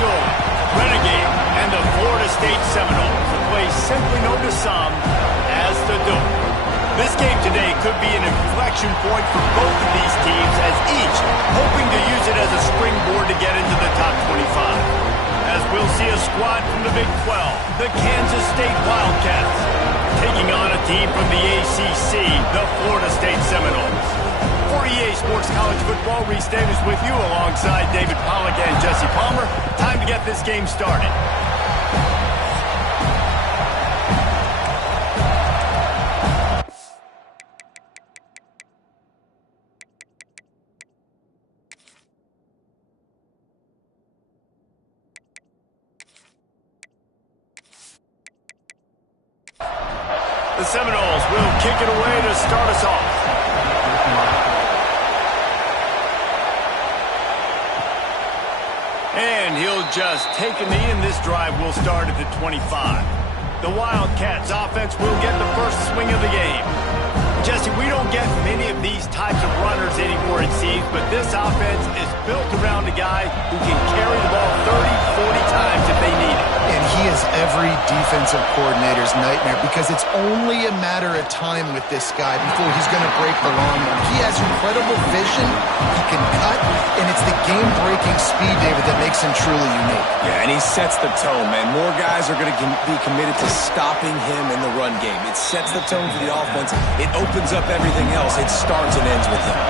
Nolan, Renegade, and the Florida State Seminoles, a place simply known to some as the Dome. This game today could be an inflection point for both of these teams, as each hoping to use it as a springboard to get into the top 25. As we'll see a squad from the Big 12, the Kansas State Wildcats, taking on a team from the ACC, the Florida State Seminoles. For EA Sports College Football, Reese Davis with you alongside David Pollack and Jesse Palmer. Time to get this game started. The Seminoles will kick it away to start us off. And he'll just take a knee, and this drive will start at the 25. The Wildcats offense will get the first swing of the game. Jesse, we don't get many of these types of runners anymore, it seems, but this offense is built around a guy who can carry the ball 30, 40 times if they need it. And he is every defensive coordinator's nightmare, because it's only a matter of time with this guy before he's going to break the long one. He has incredible vision, he can cut, and it's the game-breaking speed, David, that makes him truly unique. Yeah, and he sets the tone, man. More guys are going to be committed to stopping him in the run game. It sets the tone for the offense. It opens up everything else. It starts and ends with him.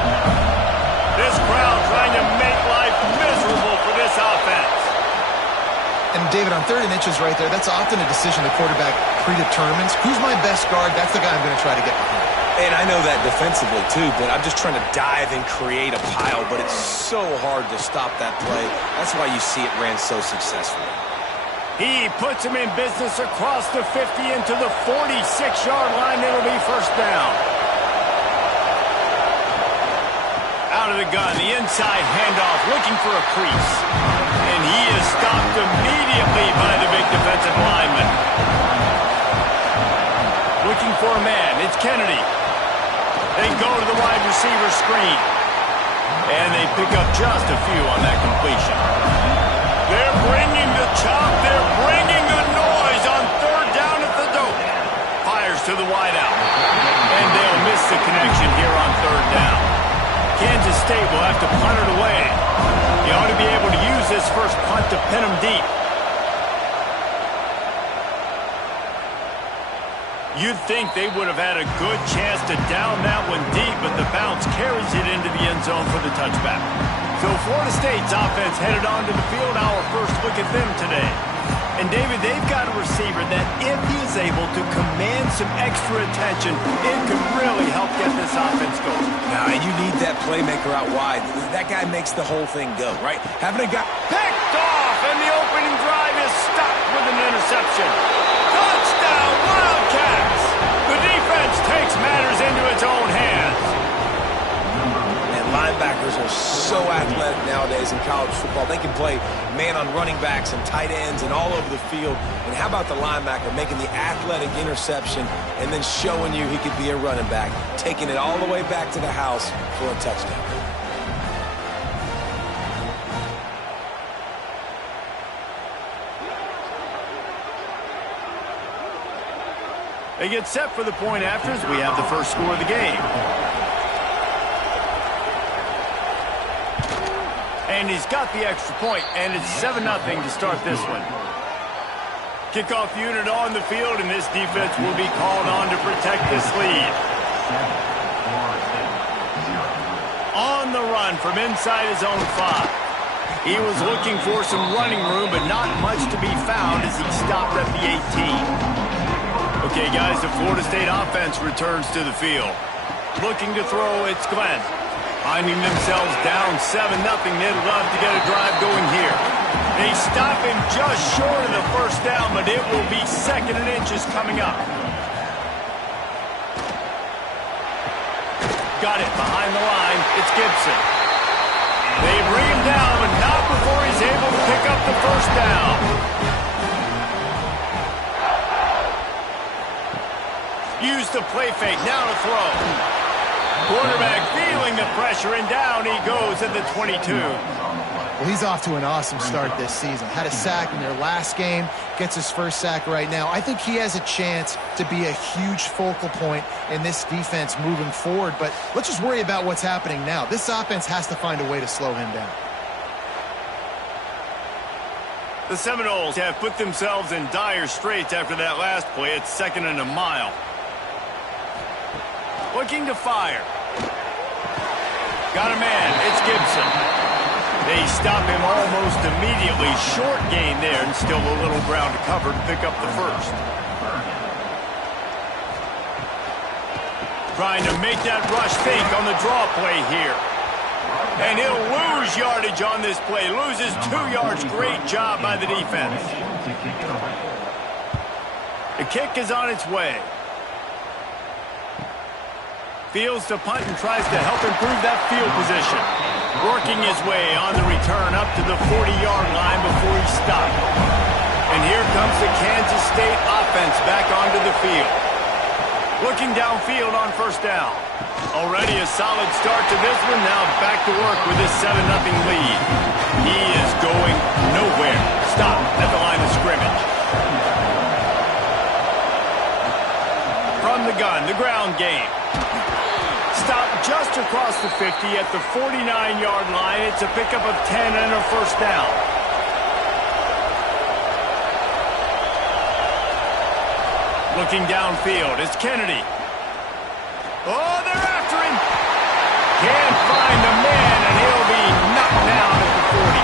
This crowd trying to make life miserable for this offense. And David, on 3rd and inches right there, that's often a decision the quarterback predetermines. Who's my best guard? That's the guy I'm going to try to get behind. And I know that defensively, too, but I'm just trying to dive and create a pile, but it's so hard to stop that play. That's why you see it ran so successfully. He puts him in business across the 50 into the 46-yard line. It'll be first down. Out of the gun, the inside handoff, looking for a crease. And he is stopped immediately by the big defensive lineman. Looking for a man, it's Kennedy. They go to the wide receiver screen. And they pick up just a few on that completion. They're bringing the chop. They're bringing the noise on 3rd down at the Dome. Fires to the wideout. And they'll miss the connection here on 3rd down. Kansas State will have to punt it away. He ought to be able to use this first punt to pin him deep. You'd think they would have had a good chance to down that one deep, but the bounce carries it into the end zone for the touchback. So Florida State's offense headed onto the field. Our first look at them today. And David, they've got a receiver that if he is able to command some extra attention, it could really help get this offense going. Now, and you need that playmaker out wide. That guy makes the whole thing go, right? Having a guy picked off, and the opening drive is stopped with an interception. Touchdown, Wildcats! The defense takes matters into its own hands. And linebackers are so athletic nowadays in college football. They can play man on running backs and tight ends and all over the field. And how about the linebacker making the athletic interception and then showing you he could be a running back, taking it all the way back to the house for a touchdown. They get set for the point afters. We have the first score of the game. And he's got the extra point, and it's 7-0 to start this one. Kickoff unit on the field, and this defense will be called on to protect this lead. On the run from inside his own 5. He was looking for some running room, but not much to be found as he stopped at the 18. Okay, guys, the Florida State offense returns to the field. Looking to throw, it's Glenn. Finding themselves down 7-0, they'd love to get a drive going here. They stop him just short of the first down, but it will be 2nd and inches coming up. Got it behind the line. It's Gibson. They bring him down, but not before he's able to pick up the first down. Use the play fake, now to throw. Quarterback feeling the pressure, and down he goes at the 22. Well, he's off to an awesome start this season. Had a sack in their last game, gets his first sack right now. I think he has a chance to be a huge focal point in this defense moving forward, but let's just worry about what's happening now. This offense has to find a way to slow him down. The Seminoles have put themselves in dire straits after that last play. It's 2nd and a mile. Looking to fire. Got a man. It's Gibson. They stop him almost immediately. Short gain there, and still a little ground to cover to pick up the first. Trying to make that rush fake on the draw play here. And he'll lose yardage on this play. Loses 2 yards. Great job by the defense. The kick is on its way. Fields to punt and tries to help improve that field position. Working his way on the return up to the 40-yard line before he stopped. And here comes the Kansas State offense back onto the field. Looking downfield on first down. Already a solid start to this one. Now back to work with his 7-0 lead. He is going nowhere. Stop at the line of scrimmage. From the gun, the ground game. Stop just across the 50 at the 49-yard line. It's a pickup of 10 and a first down. Looking downfield, it's Kennedy. Oh, they're after him. Can't find the man, and he'll be knocked down at the 40.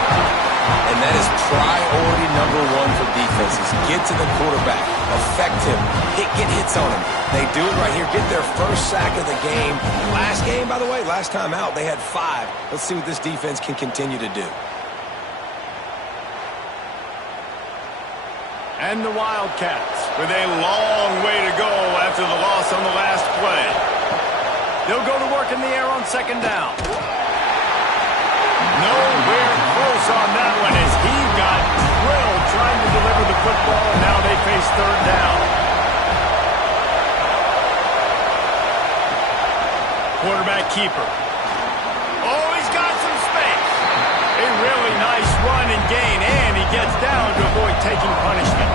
And that is priority number 1 for defenses. Get to the quarterback. Affect him. Get hits on him. They do it right here. Get their first sack of the game. Last game, by the way, last time out, they had 5. Let's see what this defense can continue to do. And the Wildcats with a long way to go after the loss on the last play. They'll go to work in the air on 2nd down. Nowhere close on that one as he got drilled trying to deliver the football, and now they face 3rd down. Quarterback keeper. Oh, he's got some space. A really nice run and gain, and he gets down to avoid taking punishment.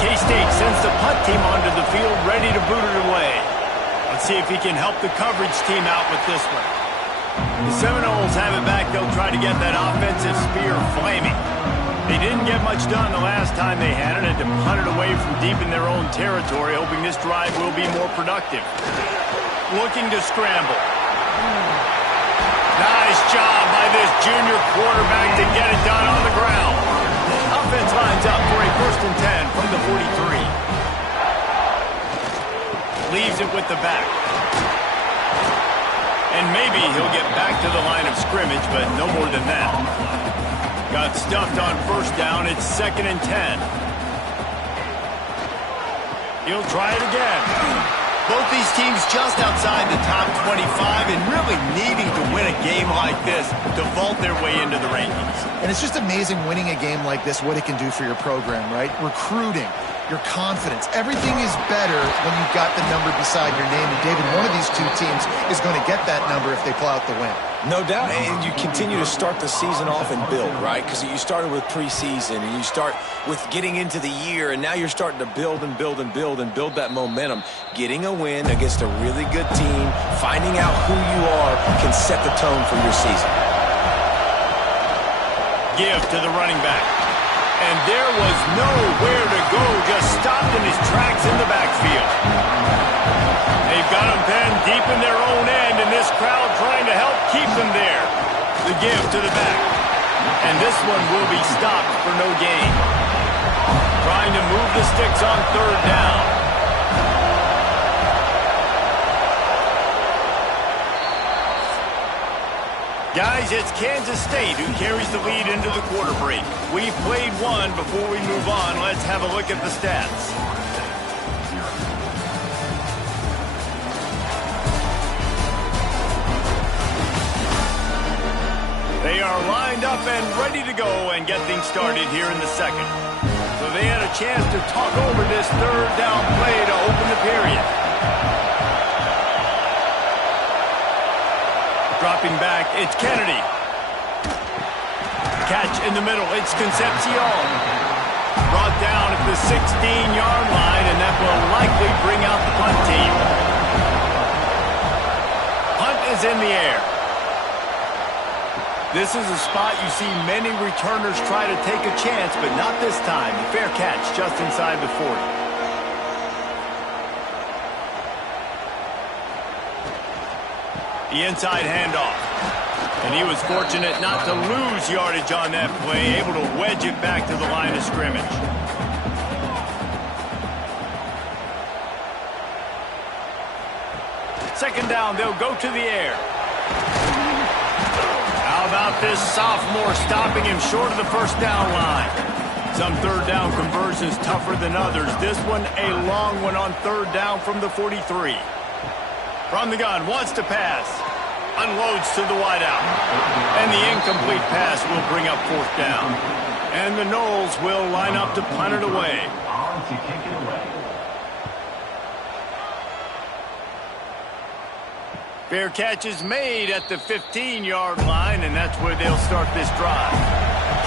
K-State sends the punt team onto the field, ready to boot it away. Let's see if he can help the coverage team out with this one. The Seminoles have it back. They'll try to get that offensive spear flaming. They didn't get much done the last time they had it, and to punt it away from deep in their own territory, hoping this drive will be more productive. Looking to scramble. Nice job by this junior quarterback to get it done on the ground. Offense lines up for a 1st and 10 from the 43. Leaves it with the back. And maybe he'll get back to the line of scrimmage, but no more than that. Got stuffed on first down. It's 2nd and 10. He'll try it again. Both these teams just outside the top 25 and really needing to win a game like this to vault their way into the rankings. And it's just amazing winning a game like this, what it can do for your program, right? Recruiting, your confidence. Everything is better when you've got the number beside your name. And, David, one of these 2 teams is going to get that number if they pull out the win. No doubt, and you continue to start the season off and build, right? Because you started with preseason, and you start with getting into the year, and now you're starting to build and build and build and build that momentum. Getting a win against a really good team, finding out who you are, can set the tone for your season. Give to the running back. And there was nowhere to go, just stopped in his tracks in the backfield. They've got him pinned deep in their own end, and this crowd trying to help keep them there. The give to the back. And this one will be stopped for no gain. Trying to move the sticks on 3rd down. Guys, it's Kansas State who carries the lead into the quarter break. We've played one. Before we move on, let's have a look at the stats. They are lined up and ready to go and get things started here in the 2nd. So they had a chance to talk over this 3rd down play to open the period. Dropping back, it's Kennedy. Catch in the middle. It's Concepcion. Brought down at the 16-yard line, and that will likely bring out the punt team. Punt is in the air. This is a spot you see many returners try to take a chance, but not this time. The fair catch just inside the 40. The inside handoff. And he was fortunate not to lose yardage on that play, able to wedge it back to the line of scrimmage. Second down, they'll go to the air. How about this sophomore stopping him short of the first down line? Some third down conversions tougher than others. This one a long one on third down from the 43. From the gun, wants to pass. Unloads to the wideout. And the incomplete pass will bring up fourth down. And the Noles will line up to punt it away. Fair catch is made at the 15-yard line, and that's where they'll start this drive.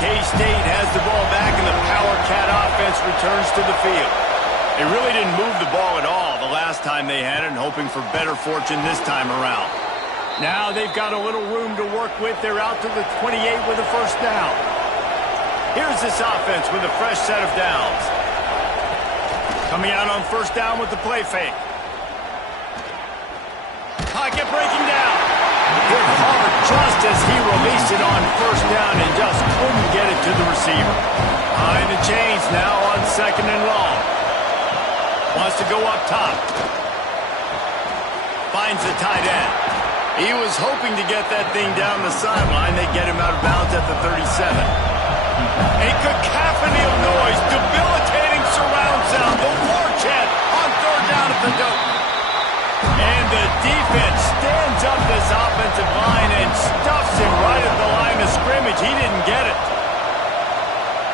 K-State has the ball back, and the Power Cat offense returns to the field. They really didn't move the ball at all the last time they had it, and hoping for better fortune this time around. Now they've got a little room to work with. They're out to the 28 with a first down. Here's this offense with a fresh set of downs. Coming out on first down with the play fake. Pocket breaking down. Hit hard just as he released it on first down and just couldn't get it to the receiver. Behind the chains now on second and long. Wants to go up top. Finds the tight end. He was hoping to get that thing down the sideline. They get him out of bounds at the 37. A cacophony of noise, debilitating surround sound, the war chant on third down at the dope. And the defense stands up this offensive line and stuffs him right at the line of scrimmage. He didn't get it.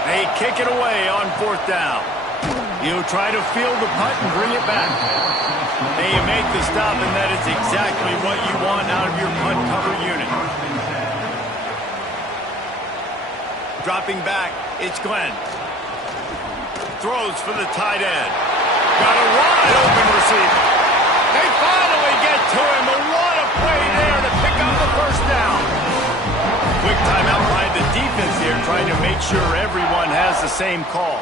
They kick it away on fourth down. He'll try to field the punt and bring it back. They make the stop, and that is exactly what you want out of your punt cover unit. Dropping back, it's Glenn. Throws for the tight end. Got a wide open receiver. They finally get to him, but what a play there to pick up the first down. Quick timeout by the defense here, trying to make sure everyone has the same call.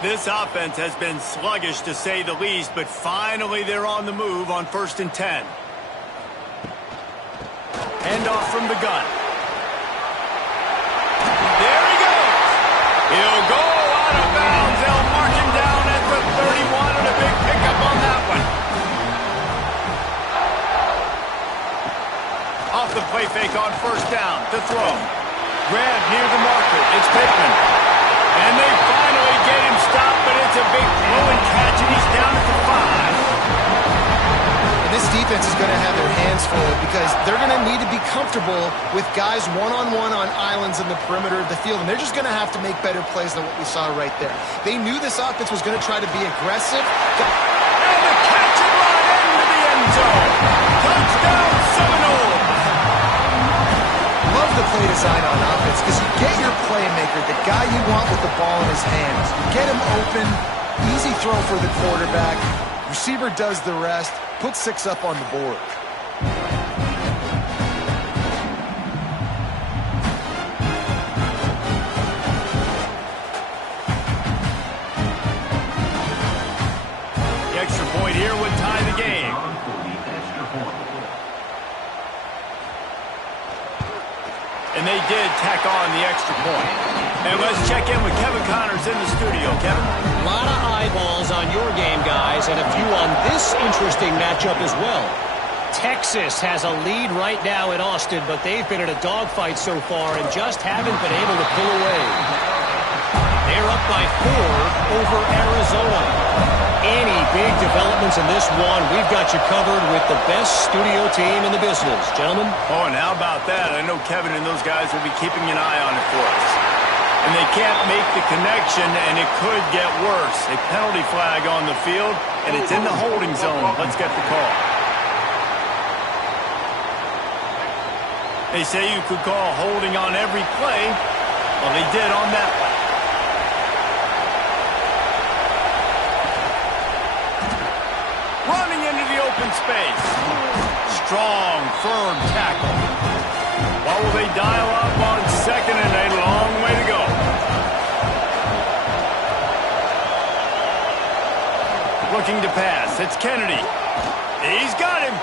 This offense has been sluggish, to say the least, but finally they're on the move on 1st and 10. Handoff from the gun. There he goes. He'll go out of bounds. They'll mark him down at the 31, and a big pickup on that one. Off the play fake on first down to throw. Grab near the marker. It's Pittman. And they finally get him stopped, but it's a big throw and catch, and he's down at the 5. And this defense is going to have their hands full because they're going to need to be comfortable with guys one-on-one on islands in the perimeter of the field, and they're just going to have to make better plays than what we saw right there. They knew this offense was going to try to be aggressive. And the catch and run into the end zone. Touchdown, Seminoles. Love the play design on offense because you get your playmaker, the guy you want with the ball in his hands. You get him open, easy throw for the quarterback. Receiver does the rest, put 6 up on the board. The extra point here would tie the game. And they did tack on the extra point. And let's check in with Kevin Connors in the studio. Kevin? A lot of eyeballs on your game, guys, and a few on this interesting matchup as well. Texas has a lead right now in Austin, but they've been in a dogfight so far and just haven't been able to pull away. They're up by 4 over Arizona. Any big developments in this one, we've got you covered with the best studio team in the business. Gentlemen? Oh, and how about that? I know Kevin and those guys will be keeping an eye on it for us. And they can't make the connection, and it could get worse. A penalty flag on the field, and it's in the holding zone. Let's get the call. They say you could call holding on every play. Well, he did on that one. Running into the open space. Strong, firm tackle. What will they dial up on second and a long way to go? Looking to pass. It's Kennedy. He's got him.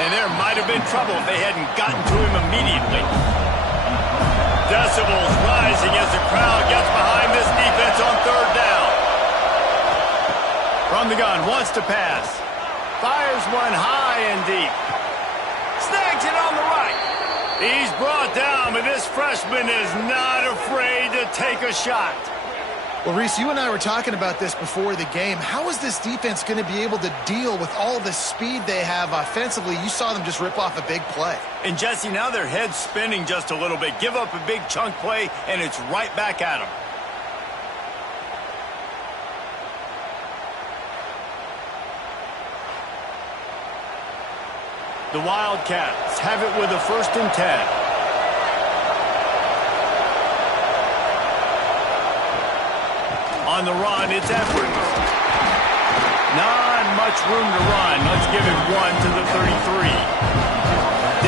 And there might have been trouble if they hadn't gotten to him immediately. Decibels rising as the crowd gets behind this defense on third down. From the gun, wants to pass. Fires one high and deep. Snags it on the right. He's brought down, but this freshman is not afraid to take a shot. Well, Reese, you and I were talking about this before the game. How is this defense going to be able to deal with all the speed they have offensively? You saw them just rip off a big play. And, Jesse, now their head's spinning just a little bit. Give up a big chunk play, and it's right back at them. The Wildcats have it with a 1st and 10. On the run, it's Edwards. Not much room to run. Let's give him 1 to the 33.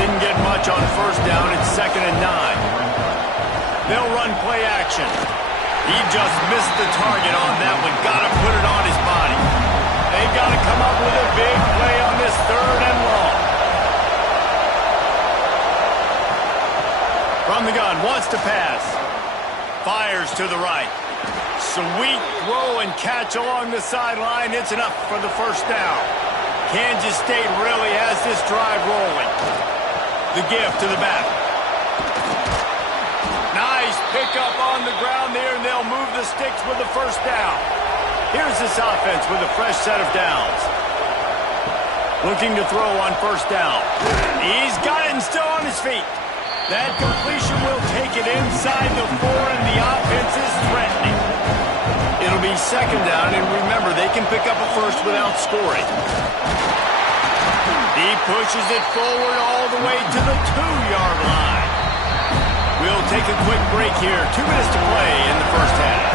Didn't get much on 1st down. It's 2nd and 9. They'll run play action. He just missed the target on that one. Got to put it on his body. They've got to come up with a big play on this 3rd and long. From the gun, wants to pass. Fires to the right. Sweet throw and catch along the sideline. It's enough for the 1st down. Kansas State really has this drive rolling. The give to the back. Nice pickup on the ground there, and they'll move the sticks with the 1st down. Here's this offense with a fresh set of downs. Looking to throw on 1st down. He's got it and still on his feet. That completion will take it inside the 4, and the offense is threatening. It'll be 2nd down, and remember, they can pick up a 1st without scoring. He pushes it forward all the way to the 2-yard line. We'll take a quick break here. 2 minutes to play in the 1st half.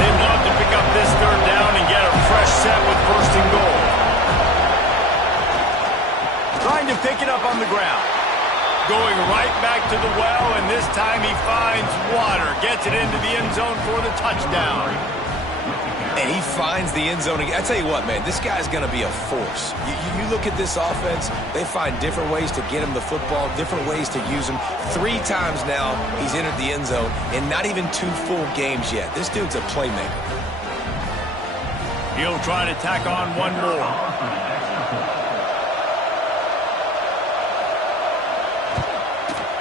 They'd love to pick up this 3rd down and get a fresh set with 1st and goal. Trying to pick it up on the ground. Going right back to the well, and this time he finds water. Gets it into the end zone for the touchdown. And he finds the end zone again. I tell you what, man, this guy's going to be a force. You look at this offense, they find different ways to get him the football, different ways to use him. 3 times now he's entered the end zone, and not even 2 full games yet. This dude's a playmaker. He'll try to tack on one more.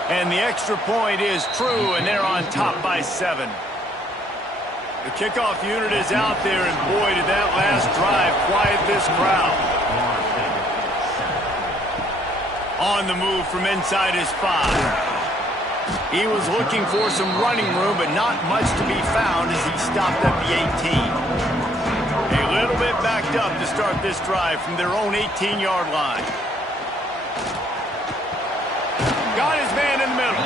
And the extra point is true, and they're on top by 7. The kickoff unit is out there, and boy, did that last drive quiet this crowd. On the move from inside his 5. He was looking for some running room, but not much to be found as he stopped at the 18. A little bit backed up to start this drive from their own 18-yard line. Got his man in the middle.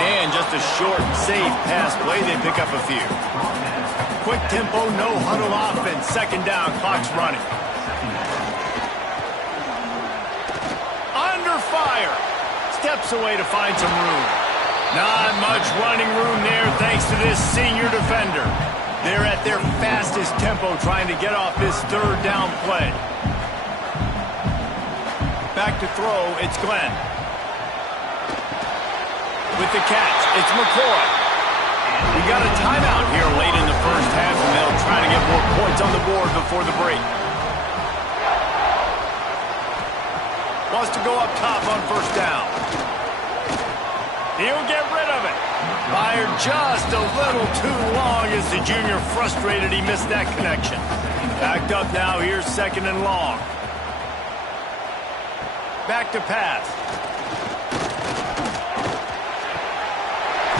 And just a short, safe pass play. They pick up a few. Quick tempo, no huddle offense. 2nd down, clock's running. Under fire. Steps away to find some room. Not much running room there thanks to this senior defender. They're at their fastest tempo trying to get off this 3rd down play. Back to throw, it's Glenn. With the catch, it's McCoy. We got a timeout here late in the 1st half, and they'll try to get more points on the board before the break. Wants to go up top on 1st down. He'll get rid of it. Fired just a little too long as the junior frustrated he missed that connection. Backed up now, here's 2nd and long. Back to pass.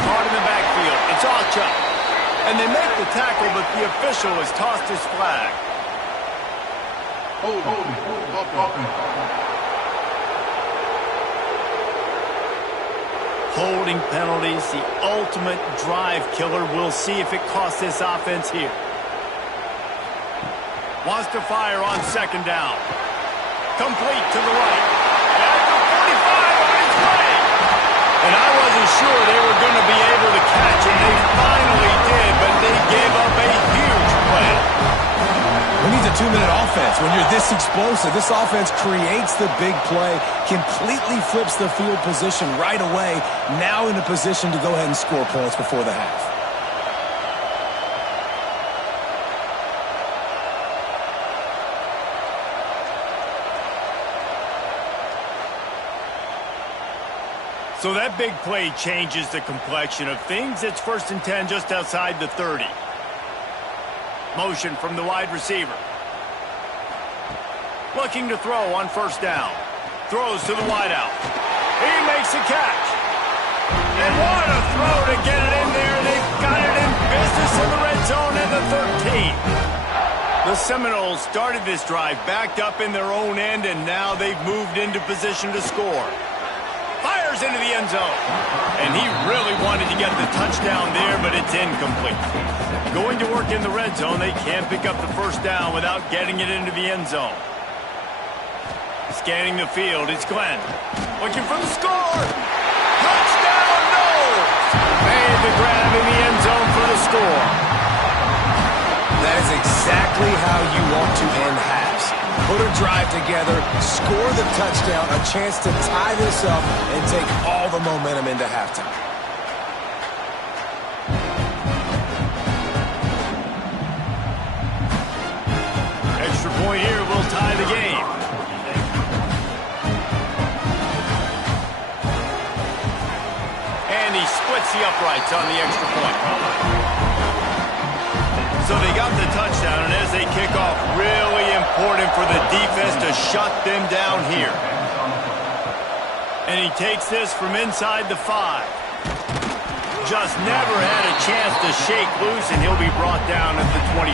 Hard in the backfield. It's Acha. And they make the tackle, but the official has tossed his flag. Holding penalties, the ultimate drive killer. We'll see if it costs this offense here. Wants to fire on second down. Complete to the right. At the 45 on his way. And I wasn't sure they were going to be able to catch him. They finally did, but they gave up a huge play. Who needs a 2-minute offense? When you're this explosive, this offense creates the big play, completely flips the field position right away, now in a position to go ahead and score points before the half. So that big play changes the complexion of things. It's 1st and 10 just outside the 30. Motion from the wide receiver. Looking to throw on 1st down. Throws to the wideout. He makes a catch. And what a throw to get it in there. They've got it in business in the red zone at the 13. The Seminoles started this drive backed up in their own end, and now they've moved into position to score. Fires into the end zone. And he really wanted to get the touchdown there, but it's incomplete. Going to work in the red zone, they can't pick up the 1st down without getting it into the end zone. Scanning the field, it's Glenn. Looking for the score. Touchdown, no! Made the grab in the end zone for the score. That is exactly how you want to end halves. Put a drive together, score the touchdown, a chance to tie this up and take all the momentum into halftime. Extra point here will tie the game. And he splits the uprights on the extra point. So they got the touchdown, and as they kick off, really important for the defense to shut them down here. And he takes this from inside the 5. Just never had a chance to shake loose, and he'll be brought down at the 24.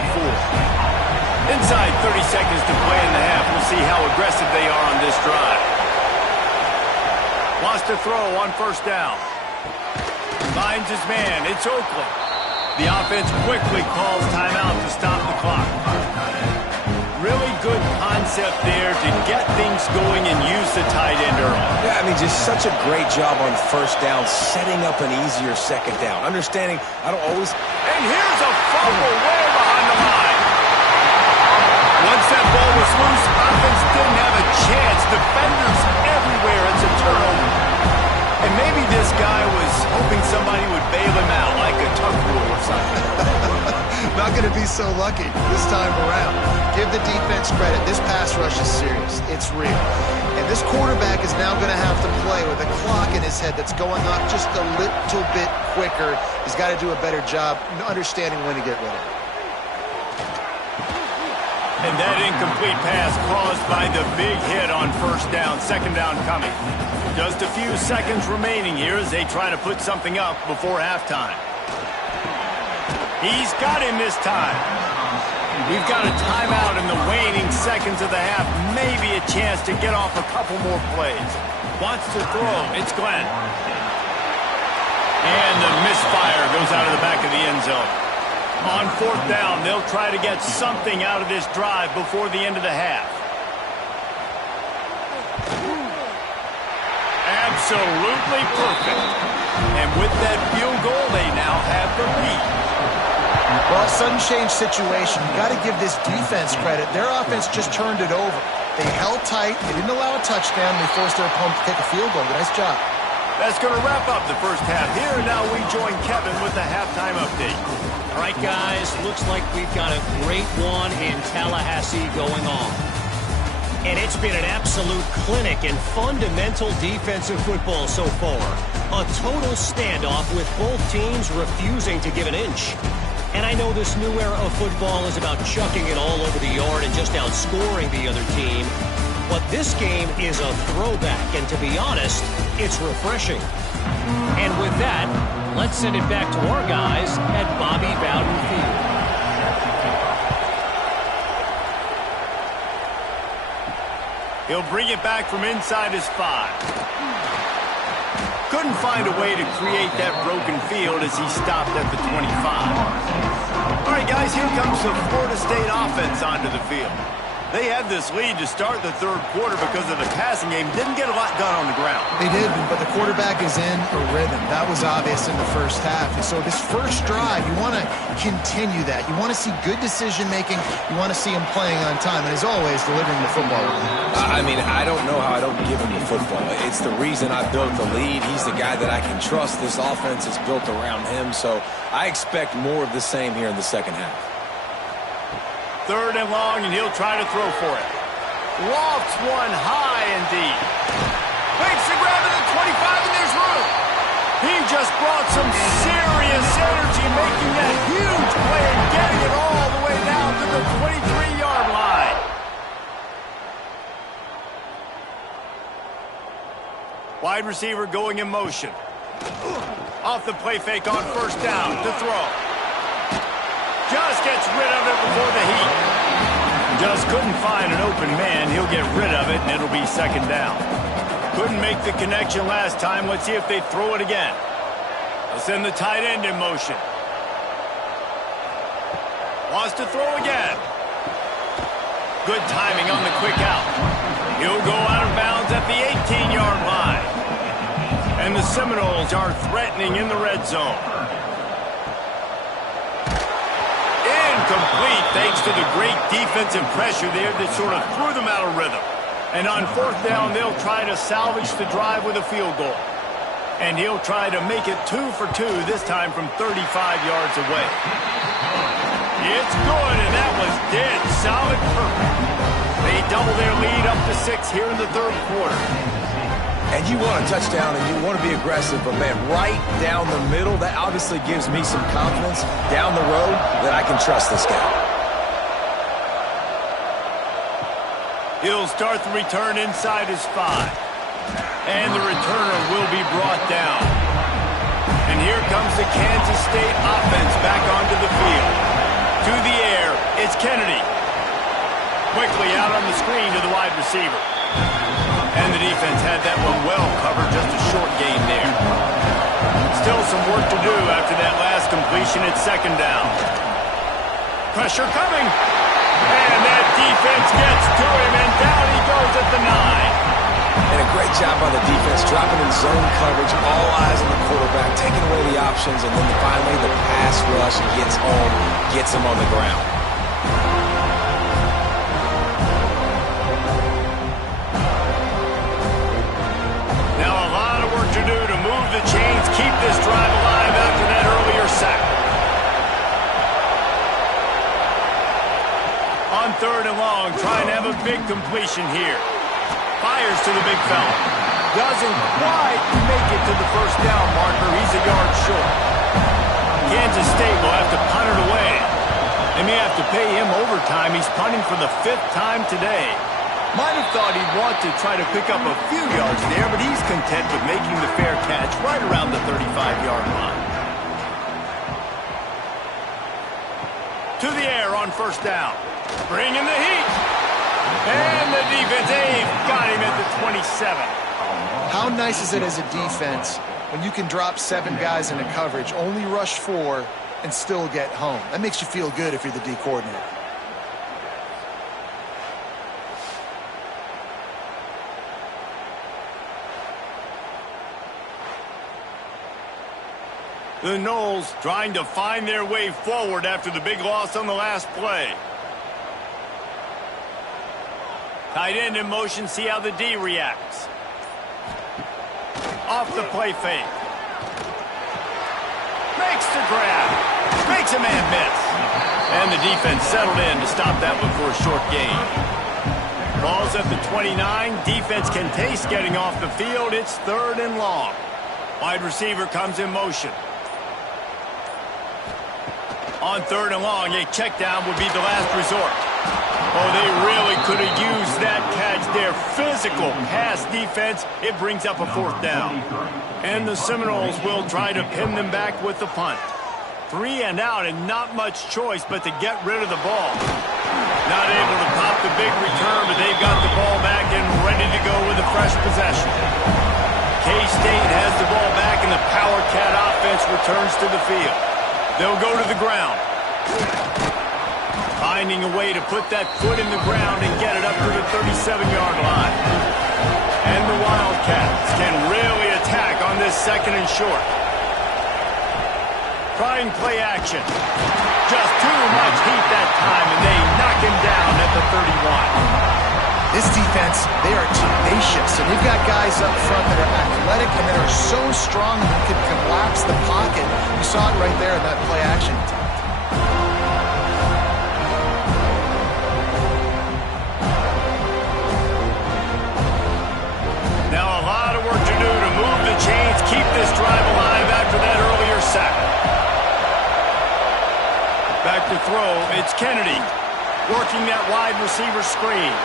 Inside 30 seconds to play in the half. We'll see how aggressive they are on this drive. Wants to throw on 1st down. Finds his man. It's Oakland. The offense quickly calls timeout to stop the clock. Really good concept there to get things going and use the tight end early. Yeah, I mean, just such a great job on 1st down, setting up an easier 2nd down. Understanding, I don't always... And here's a fumble way behind the line. Once that ball was loose, offense didn't have a chance. Defenders everywhere. It's a turnover. And maybe this guy was hoping somebody would bail him out, like a tuck rule or something. Not going to be so lucky this time around. Give the defense credit. This pass rush is serious. It's real. And this quarterback is now going to have to play with a clock in his head that's going up just a little bit quicker. He's got to do a better job understanding when to get rid of it. And that incomplete pass caused by the big hit on 1st down. 2nd down coming. Just a few seconds remaining here as they try to put something up before halftime. He's got him this time. We've got a timeout in the waning seconds of the half. Maybe a chance to get off a couple more plays. Wants to throw. It's Glenn. And the misfire goes out of the back of the end zone. On 4th down, they'll try to get something out of this drive before the end of the half. Absolutely perfect. And with that field goal, they now have the lead. Well, sudden change situation. You got to give this defense credit. Their offense just turned it over. They held tight. They didn't allow a touchdown. They forced their opponent to take a field goal. Nice job. That's going to wrap up the 1st half here. Now we join Kevin with the halftime update. All right, guys, looks like we've got a great one in Tallahassee going on. And it's been an absolute clinic in fundamental defensive football so far. A total standoff with both teams refusing to give an inch. And I know this new era of football is about chucking it all over the yard and just outscoring the other team. But this game is a throwback, and to be honest, it's refreshing. And with that, let's send it back to our guys at Bobby Bowden Field. He'll bring it back from inside his 5. Couldn't find a way to create that broken field as he stopped at the 25. All right, guys, here comes the Florida State offense onto the field. They had this lead to start the third quarter because of the passing game. Didn't get a lot done on the ground. They did, but the quarterback is in a rhythm. That was obvious in the first half. And so this first drive, you want to continue that. You want to see good decision-making. You want to see him playing on time. And as always, delivering the football. I mean, I don't know how I don't give him the football. It's the reason I built the lead. He's the guy that I can trust. This offense is built around him. So I expect more of the same here in the second half. Third and long, and he'll try to throw for it. Lofts one high and deep. Makes the grab to the 25, and there's room. He just brought some serious energy, making that huge play and getting it all the way down to the 23-yard line. Wide receiver going in motion. Off the play fake on first down to throw. Just gets rid of it before the heat. Just couldn't find an open man. He'll get rid of it, and it'll be second down. Couldn't make the connection last time. Let's see if they throw it again. They'll send the tight end in motion. Wants to throw again. Good timing on the quick out. He'll go out of bounds at the 18-yard line. And the Seminoles are threatening in the red zone. Complete thanks to the great defensive pressure there that sort of threw them out of rhythm. And on fourth down, they'll try to salvage the drive with a field goal. And he'll try to make it 2 for 2, this time from 35 yards away. It's good, and that was dead solid perfect. They double their lead up to 6 here in the third quarter. And you want a touchdown and you want to be aggressive, but man, right down the middle, that obviously gives me some confidence down the road that I can trust this guy. He'll start the return inside his 5. And the returner will be brought down. And here comes the Kansas State offense back onto the field. To the air, it's Kennedy. Quickly out on the screen to the wide receiver. And the defense had that one well covered, just a short gain there. Still some work to do after that last completion at second down. Pressure coming. And that defense gets to him, and down he goes at the 9. And a great job by the defense, dropping in zone coverage, all eyes on the quarterback, taking away the options, and then finally the pass rush gets home, gets him on the ground. The chains keep this drive alive after that earlier sack. On third and long, trying to have a big completion here. Fires to the big fella. Doesn't quite make it to the first down marker. He's a yard short. Kansas State will have to punt it away. They may have to pay him overtime. He's punting for the 5th time today. Might have thought he'd want to try to pick up a few yards there, but he's content with making the fair catch right around the 35-yard line. To the air on first down. Bringing the heat. And the defense, they've got him at the 27. How nice is it as a defense when you can drop 7 guys into coverage, only rush 4, and still get home? That makes you feel good if you're the D coordinator. The Noles trying to find their way forward after the big loss on the last play. Tight end in motion, see how the D reacts. Off the play fake. Makes the grab. Makes a man miss. And the defense settled in to stop that one for a short gain. Ball's at the 29. Defense can taste getting off the field. It's third and long. Wide receiver comes in motion. On third and long, a check down would be the last resort. Oh, they really could have used that catch there. Physical pass defense. It brings up a fourth down. And the Seminoles will try to pin them back with the punt. 3 and out, and not much choice but to get rid of the ball. Not able to pop the big return, but they've got the ball back and ready to go with a fresh possession. K-State has the ball back, and the Power Cat offense returns to the field. They'll go to the ground. Finding a way to put that foot in the ground and get it up to the 37-yard line. And the Wildcats can really attack on this second and short. Trying play action. Just too much heat that time, and they knock him down at the 31. This defense, they are tenacious, and they've got guys up front that are athletic and that are so strong that can collapse the pocket. You saw it right there in that play action attempt. Now a lot of work to do to move the chains, keep this drive alive after that earlier sack. Back to throw, it's Kennedy working that wide receiver screen.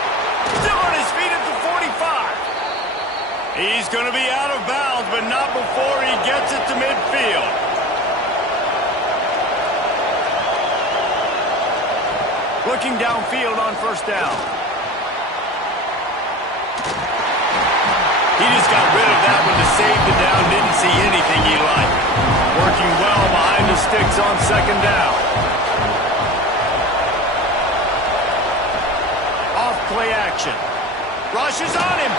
Still on his feet at the 45. He's going to be out of bounds, but not before he gets it to midfield. Looking downfield on first down. He just got rid of that one to save the down. Didn't see anything he liked. Working well behind the sticks on second down. Play action. Rushes on him.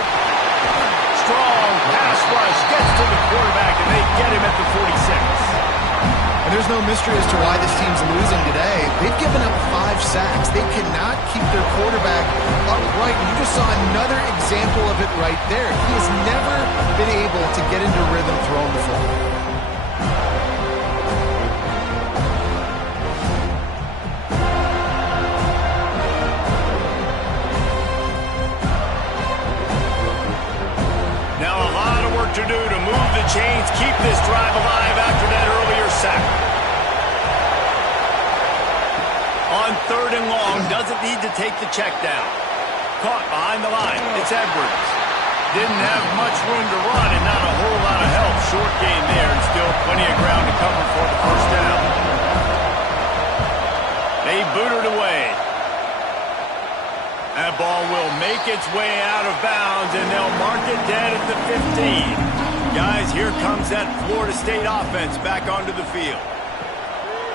Strong pass rush. Gets to the quarterback, and they get him at the 46. And there's no mystery as to why this team's losing today. They've given up 5 sacks. They cannot keep their quarterback upright. You just saw another example of it right there. He has never been able to get into rhythm throwing the football. To do to move the chains, keep this drive alive after that earlier sack. On third and long, doesn't need to take the check down. Caught behind the line, it's Edwards. Didn't have much room to run and not a whole lot of help. Short gain there and still plenty of ground to cover for the first down. They boot it away. That ball will make its way out of bounds, and they'll mark it dead at the 15. Guys, here comes that Florida State offense back onto the field.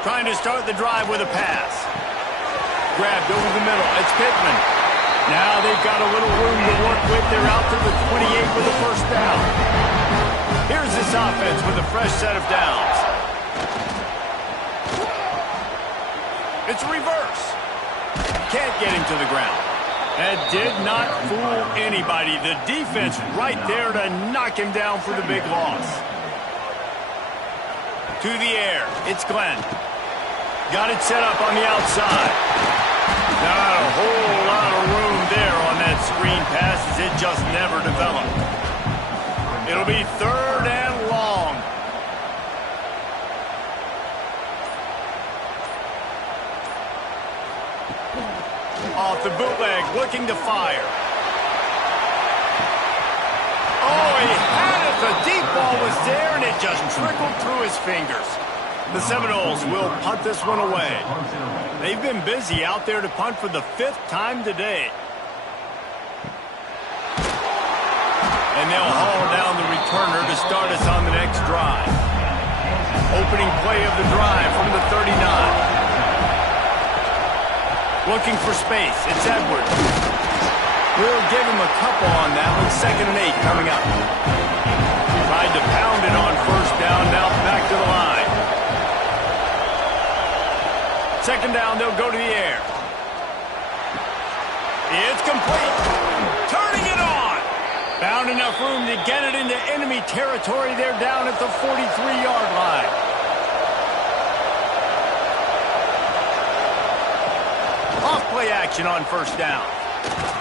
Trying to start the drive with a pass. Grabbed over the middle. It's Pittman. Now they've got a little room to work with. They're out to the 28 with the first down. Here's this offense with a fresh set of downs. It's reverse. Can't get him to the ground. That did not fool anybody. The defense right there to knock him down for the big loss. To the air. It's Glenn. Got it set up on the outside. Not a whole lot of room there on that screen pass as it just never developed. It'll be third and long. Off the bootleg, looking to fire. Oh, he had it. The deep ball was there, and it just trickled through his fingers. The Seminoles will punt this one away. They've been busy out there to punt for the 5th time today. And they'll haul down the returner to start us on the next drive. Opening play of the drive from the 39. Looking for space. It's Edwards. We'll give him a couple on that one. 2nd and 8 coming up. Tried to pound it on first down. Now back to the line. 2nd down, they'll go to the air. It's complete. Turning it on. Found enough room to get it into enemy territory. They're down at the 43-yard line. Off-play action on first down.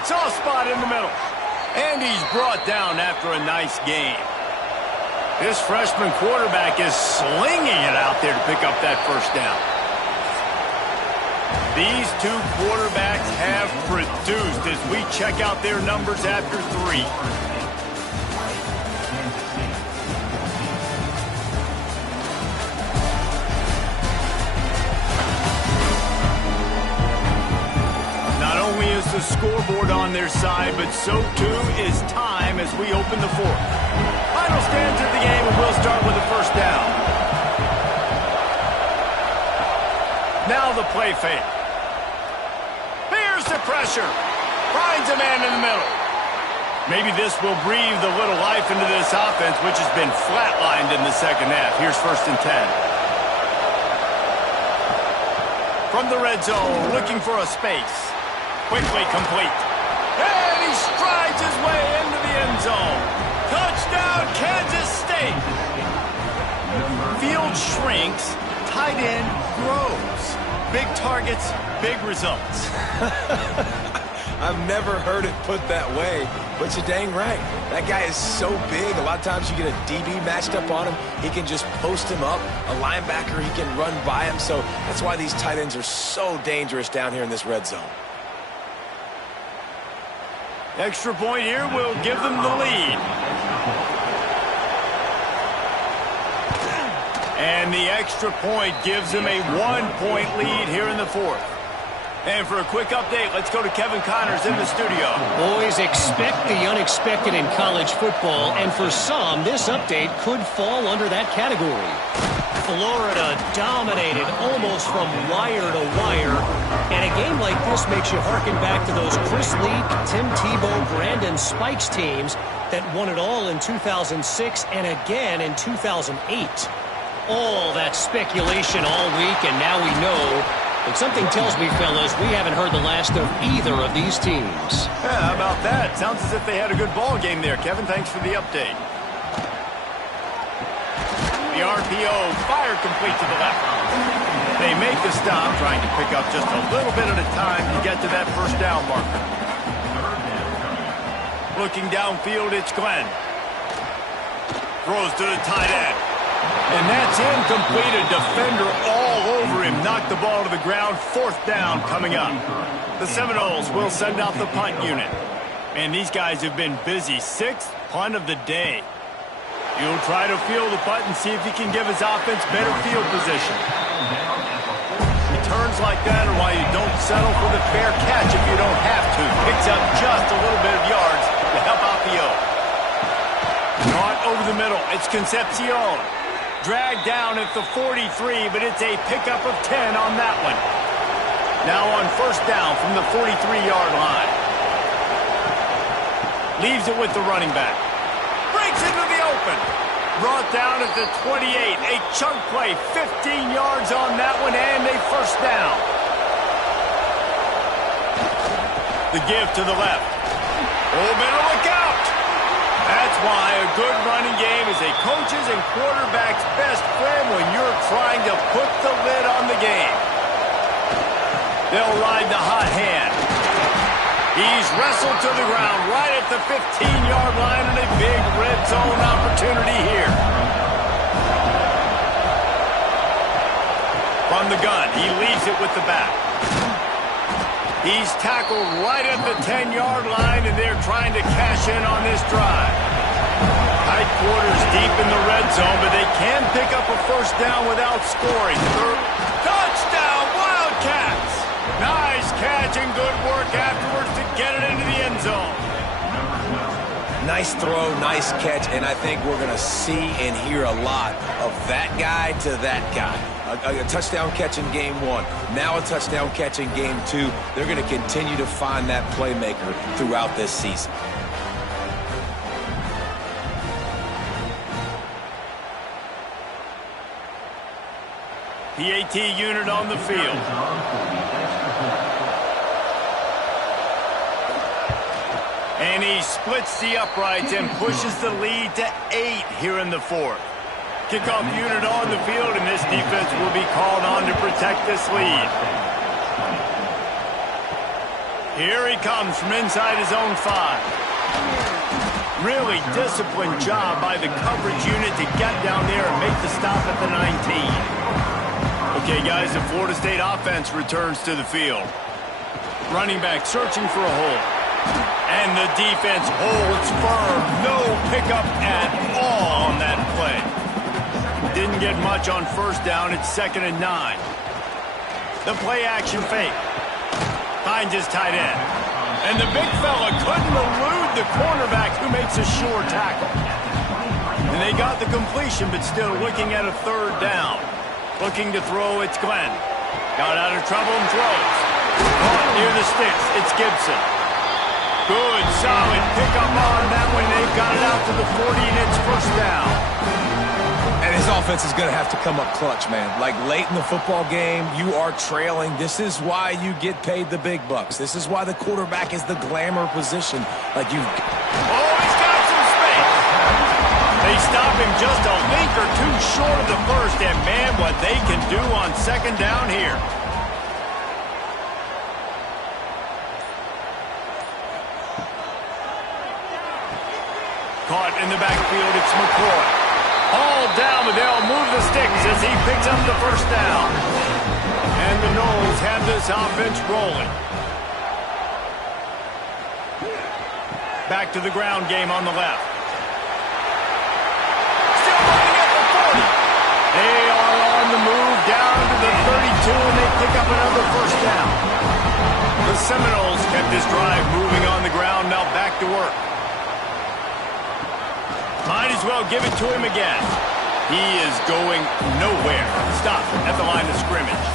Soft spot in the middle. And he's brought down after a nice gain. This freshman quarterback is slinging it out there to pick up that first down. These two quarterbacks have produced as we check out their numbers after 3. the scoreboard on their side, but so too is time as we open the fourth. Final stands of the game, and we'll start with a first down. Now the play fake. Here's the pressure. Finds a man in the middle. Maybe this will breathe a little life into this offense, which has been flatlined in the second half. Here's 1st and 10. From the red zone, looking for a space. Quickly complete. And he strides his way into the end zone. Touchdown, Kansas State. Field shrinks, tight end grows. Big targets, big results. I've never heard it put that way, but you're dang right. That guy is so big. A lot of times you get a DB matched up on him. He can just post him up. A linebacker, he can run by him. So that's why these tight ends are so dangerous down here in this red zone. Extra point here will give them the lead. And the extra point gives them a 1-point lead here in the fourth. And for a quick update, let's go to Kevin Connors in the studio. Boys, expect the unexpected in college football, and for some, this update could fall under that category. Florida dominated almost from wire to wire, and a game like this makes you harken back to those Chris Lee, Tim Tebow, Brandon Spikes teams that won it all in 2006 and again in 2008. All that speculation all week, and now we know. But something tells me, fellas, we haven't heard the last of either of these teams. Yeah, how about that? Sounds as if they had a good ball game there, Kevin. Thanks for the update. The RPO fired complete to the left. They make the stop, trying to pick up just a little bit at a time to get to that first down marker. Looking downfield, it's Glenn. Throws to the tight end. And that's incomplete. A defender all over him. Knocked the ball to the ground. 4th down coming up. The Seminoles will send out the punt unit. And these guys have been busy. 6th punt of the day. He'll try to field the punt and see if he can give his offense better field position. Returns like that are why you don't settle for the fair catch if you don't have to. Picks up just a little bit of yards to help out the O. Not over the middle. It's Concepcion. Dragged down at the 43, but it's a pickup of 10 on that one. Now on 1st down from the 43-yard line. Leaves it with the running back. Breaks into the open. Brought down at the 28. A chunk play, 15 yards on that one, and a 1st down. The give to the left. Oh, better look out. That's why a good running game is a coach's and quarterback's best friend when you're trying to put the lid on the game. They'll ride the hot hand. He's wrestled to the ground right at the 15-yard line, and a big red zone opportunity here. From the gun, he leaves it with the back. He's tackled right at the 10-yard line, and they're trying to cash in on this drive. Tight quarters deep in the red zone, but they can pick up a 1st down without scoring. Touchdown, Wildcats! Nice catch and good work afterwards to get it into the end zone. Nice throw, nice catch, and I think we're going to see and hear a lot of that guy to that guy. A touchdown catch in game 1. Now a touchdown catch in game 2. They're going to continue to find that playmaker throughout this season. PAT unit on the field. And he splits the uprights and pushes the lead to 8 here in the fourth. Kickoff unit on the field, and this defense will be called on to protect this lead. Here he comes from inside his own 5. Really disciplined job by the coverage unit to get down there and make the stop at the 19. Okay, guys, the Florida State offense returns to the field. Running back searching for a hole. And the defense holds firm. No pickup at all on that play. Didn't get much on 1st down. It's 2nd and 9. The play action fake. Finds his tight end. And the big fella couldn't elude the cornerback who makes a sure tackle. And they got the completion, but still looking at a third down. Looking to throw, it's Glenn. Got out of trouble and throws. Caught near the sticks, it's Gibson. Good, solid pickup on that one. They've got it out to the 40, and it's first down. And his offense is going to have to come up clutch, man. Like late in the football game, you are trailing. This is why you get paid the big bucks. This is why the quarterback is the glamour position. Like you. Oh, he's got some space. They stop him just a link or two short of the first, and man, what they can do on second down here. Caught in the backfield, it's McCoy. All down, but they'll move the sticks as he picks up the first down. And the Noles have this offense rolling. Back to the ground game on the left. Still running at the 40. They are on the move down to the 32, and they pick up another first down. The Seminoles kept this drive moving on the ground, now back to work. Might as well give it to him again. He is going nowhere. Stop at the line of scrimmage.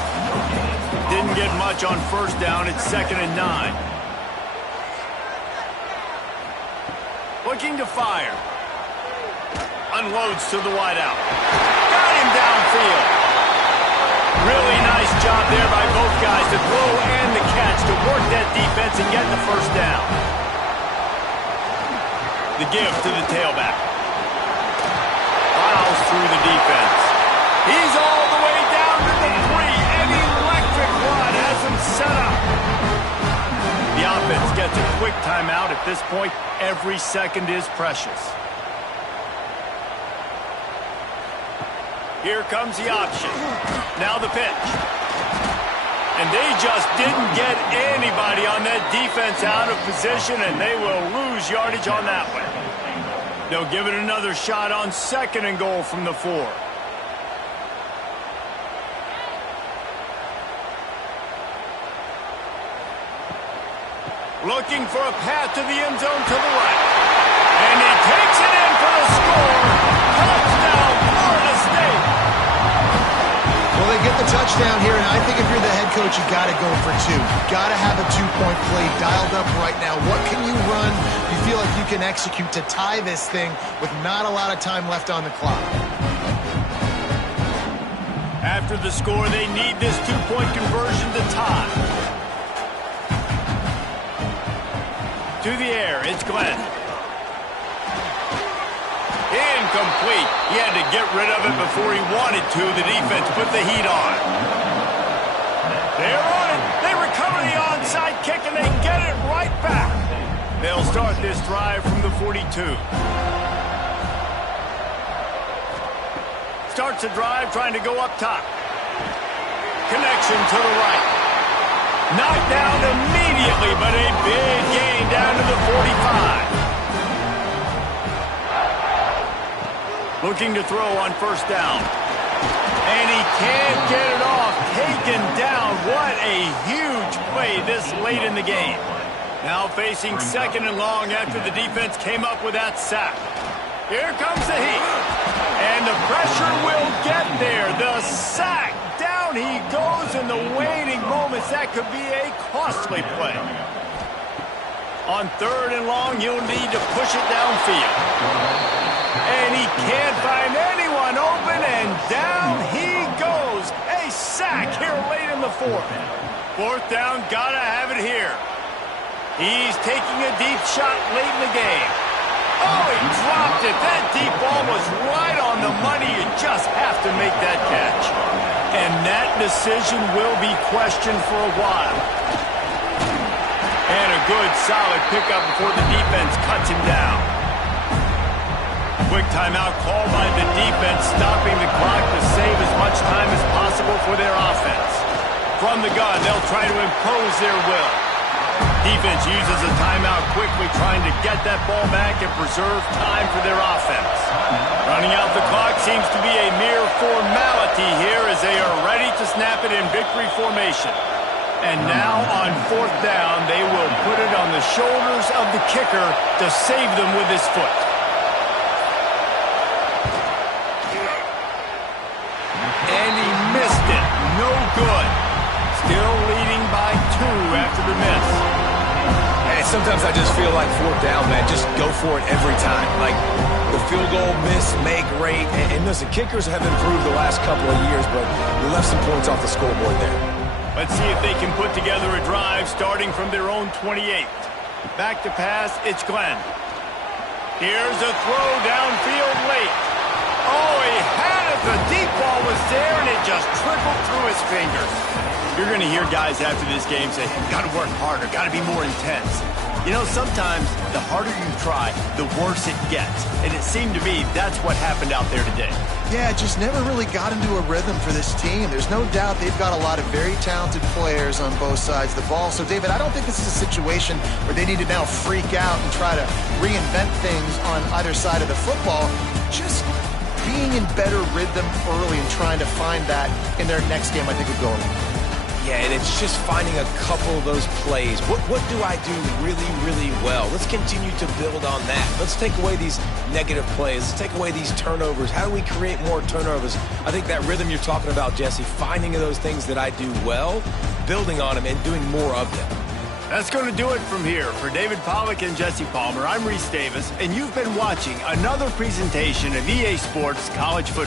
Didn't get much on first down. It's 2nd and 9. Looking to fire. Unloads to the wideout. Got him downfield. Really nice job there by both guys to throw and the catch to work that defense and get the first down. The give to the tailback. Plows through the defense. He's all the way down to the 3. An electric run has him set up. The offense gets a quick timeout. At this point, every second is precious. Here comes the option. Now the pitch. And they just didn't get anybody on that defense out of position, and they will lose yardage on that one. They'll give it another shot on 2nd and goal from the 4. Looking for a path to the end zone to the right. And he takes it in for the score. Touchdown, Florida State. Well, they get the touchdown here, and I think if you're the head coach, you got to go for 2. You got to have a 2-point play dialed up right now. What can you run? You feel like you can execute to tie this thing with not a lot of time left on the clock. After the score, they need this 2-point conversion to tie. To the air, it's Glenn. Incomplete. He had to get rid of it before he wanted to. The defense put the heat on. They're on it. They recover the onside kick, and they get it right back. They'll start this drive from the 42. Starts a drive trying to go up top. Connection to the right. Knocked down immediately, but a big gain down to the 45. Looking to throw on first down. And he can't get it off. Taken down. What a huge play this late in the game. Now facing 2nd and long after the defense came up with that sack. Here comes the heat. And the pressure will get there. The sack. Down he goes in the waning moments. That could be a costly play. On 3rd and long, he'll need to push it downfield. And he can't find anyone open, and down he goes. A sack here late in the 4th. 4th down, gotta have it here. He's taking a deep shot late in the game. Oh, he dropped it. That deep ball was right on the money. You just have to make that catch. And that decision will be questioned for a while. And a good, solid pickup before the defense cuts him down. Quick timeout called by the defense, stopping the clock to save as much time as possible for their offense. From the gun, they'll try to impose their will. Defense uses a timeout quickly, trying to get that ball back and preserve time for their offense. Running out the clock seems to be a mere formality here as they are ready to snap it in victory formation. And now on 4th down, they will put it on the shoulders of the kicker to save them with his foot. And he missed it. No good. Still leading by 2 after the miss. Hey, sometimes I just feel like 4th down, man. Just go for it every time. Like the field goal, miss, make, rate. And listen, kickers have improved the last couple of years, but we left some points off the scoreboard there. Let's see if they can put together a drive starting from their own 28. Back to pass, it's Glenn. Here's a throw downfield late. Oh, he had it. The deep ball was there, and it just trickled through his fingers. You're going to hear guys after this game say, got to work harder, got to be more intense. You know, sometimes the harder you try, the worse it gets. And it seemed to me that's what happened out there today. Yeah, it just never really got into a rhythm for this team. There's no doubt they've got a lot of very talented players on both sides of the ball. So, David, I don't think this is a situation where they need to now freak out and try to reinvent things on either side of the football. Just being in better rhythm early and trying to find that in their next game, I think would go a long way. Yeah, and it's just finding a couple of those plays. What do I do really, really well? Let's continue to build on that. Let's take away these negative plays. Let's take away these turnovers. How do we create more turnovers? I think that rhythm you're talking about, Jesse, finding those things that I do well, building on them, and doing more of them. That's going to do it from here. For David Pollack and Jesse Palmer, I'm Reese Davis, and you've been watching another presentation of EA Sports College Football.